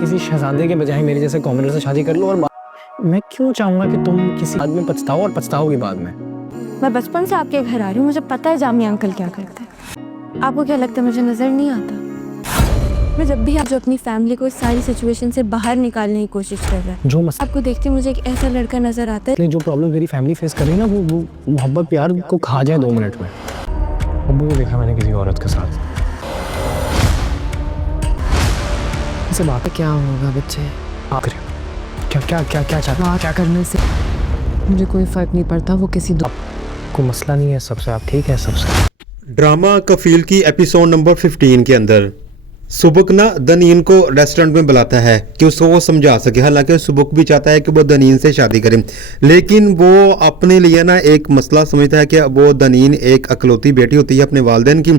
किसी शहजादे के बजाय मेरे जैसे कॉमनर से शादी कर लो। और मैं क्यों चाहूंगा कि तुम किसी बाद में पछताओ और पछताओगी बाद में। मैं बचपन से आपके घर आ रही हूँ, मुझे पता है जामिया अंकल क्या करते हैं। आपको क्या लगता है मुझे नजर नहीं आता? मैं जब भी आप जो अपनी फैमिली को इस सारी सिचुएशन से बाहर निकालने की कोशिश कर रहा है, जो मसला आपको देखते मुझे एक ऐसा लड़का नजर आता है। जो प्रॉब्लम मेरी फैमिली फेस कर रही है ना, वो मोहब्बत प्यार को खा जाए 2 मिनट में। अब्बू को देखा मैंने किसी औरत के साथ। इसे बात क्या होगा बच्चे? आप करें क्या क्या क्या क्या चाहते हैं? क्या करने से मुझे कोई फर्क नहीं पड़ता, वो किसी कोई मसला नहीं है सबसे, आप ठीक है सबसे। ड्रामा कफील की एपिसोड नंबर 15 के अंदर सुबुक ना दनीन को रेस्टोरेंट में बुलाता है कि उसको वो समझा सके। हालांकि सुबुक भी चाहता है कि वो दनीन से शादी करे, लेकिन वो अपने लिए ना एक मसला समझता है कि वो दनीन एक अकलौती बेटी होती है अपने वालिदैन की,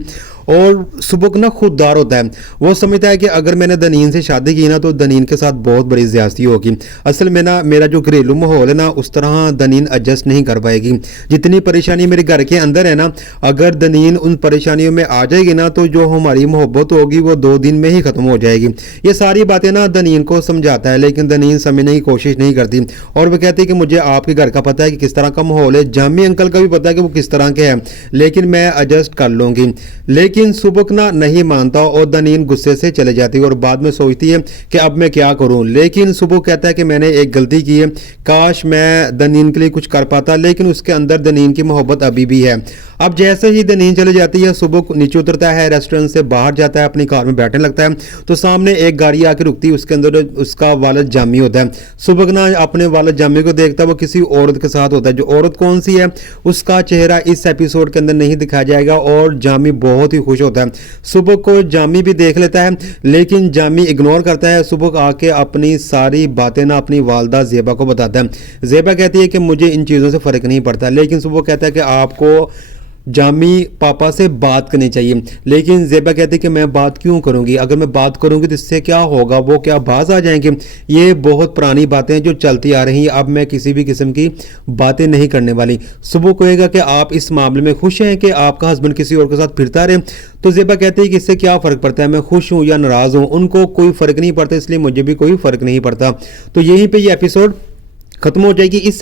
और सुबुक ना खुददार होता है। वो समझता है कि अगर मैंने दनीन से शादी की ना तो दनीन के साथ बहुत बड़ी ज़्यादती होगी। असल में ना मेरा जो घरेलू माहौल है ना उस तरह दनीन एडजस्ट नहीं कर पाएगी। जितनी परेशानी मेरे घर के अंदर है ना, अगर दनीन उन परेशानियों में आ जाएगी ना तो जो हमारी मोहब्बत होगी वो 2 दिन में ही ख़त्म हो जाएगी। ये सारी बातें ना दनीन को समझाता है, लेकिन दनीन समझने की कोशिश नहीं करती। और वह कहती है कि मुझे आपके घर का पता है कि किस तरह का माहौल है, जामी अंकल का भी पता है कि वो किस तरह के हैं, लेकिन मैं एडजस्ट कर लूँगी। लेकिन सुबुक ना नहीं मानता और दनीन गुस्से से चले जाती है और बाद में सोचती है कि अब मैं क्या करूं। लेकिन सुबुक कहता है कि मैंने एक गलती की है, काश मैं दनीन के लिए कुछ कर पाता, लेकिन उसके अंदर दनीन की मोहब्बत अभी भी है। अब जैसे ही दनीन चले जाती है, सुबुक नीचे उतरता है, रेस्टोरेंट से बाहर जाता है, अपनी कार में बैठने लगता है तो सामने एक गाड़ी आके रुकती है, उसके अंदर उसका वालिद जामी होता है। सुबुक ना अपने वालिद जामी को देखता है, वो किसी औरत के साथ होता है। जो औरत कौन सी है उसका चेहरा इस एपिसोड के अंदर नहीं दिखाया जाएगा, और जामी बहुत ही खुश होता है। सुबुक को जामी भी देख लेता है, लेकिन जामी इग्नोर करता है। सुबुक आके अपनी सारी बातें ना अपनी वालदा ज़ेबा को बताता है। ज़ेबा कहती है कि मुझे इन चीज़ों से फ़र्क नहीं पड़ता, लेकिन सुबुक कहता है कि आपको जामी पापा से बात करनी चाहिए। लेकिन ज़ेबा कहती है कि मैं बात क्यों करूंगी, अगर मैं बात करूंगी तो इससे क्या होगा, वो क्या बाज आ जाएंगे। ये बहुत पुरानी बातें हैं जो चलती आ रही हैं, अब मैं किसी भी किस्म की बातें नहीं करने वाली। सुबह कहेगा कि आप इस मामले में खुश हैं कि आपका हस्बैंड किसी और के साथ फिरता रहे, तो ज़ेबा कहती है कि इससे क्या फ़र्क पड़ता है, मैं खुश हूँ या नाराज़ हूँ, उनको कोई फ़र्क नहीं पड़ता, इसलिए मुझे भी कोई फ़र्क नहीं पड़ता। तो यहीं पर ये एपिसोड ख़त्म हो जाएगी। इस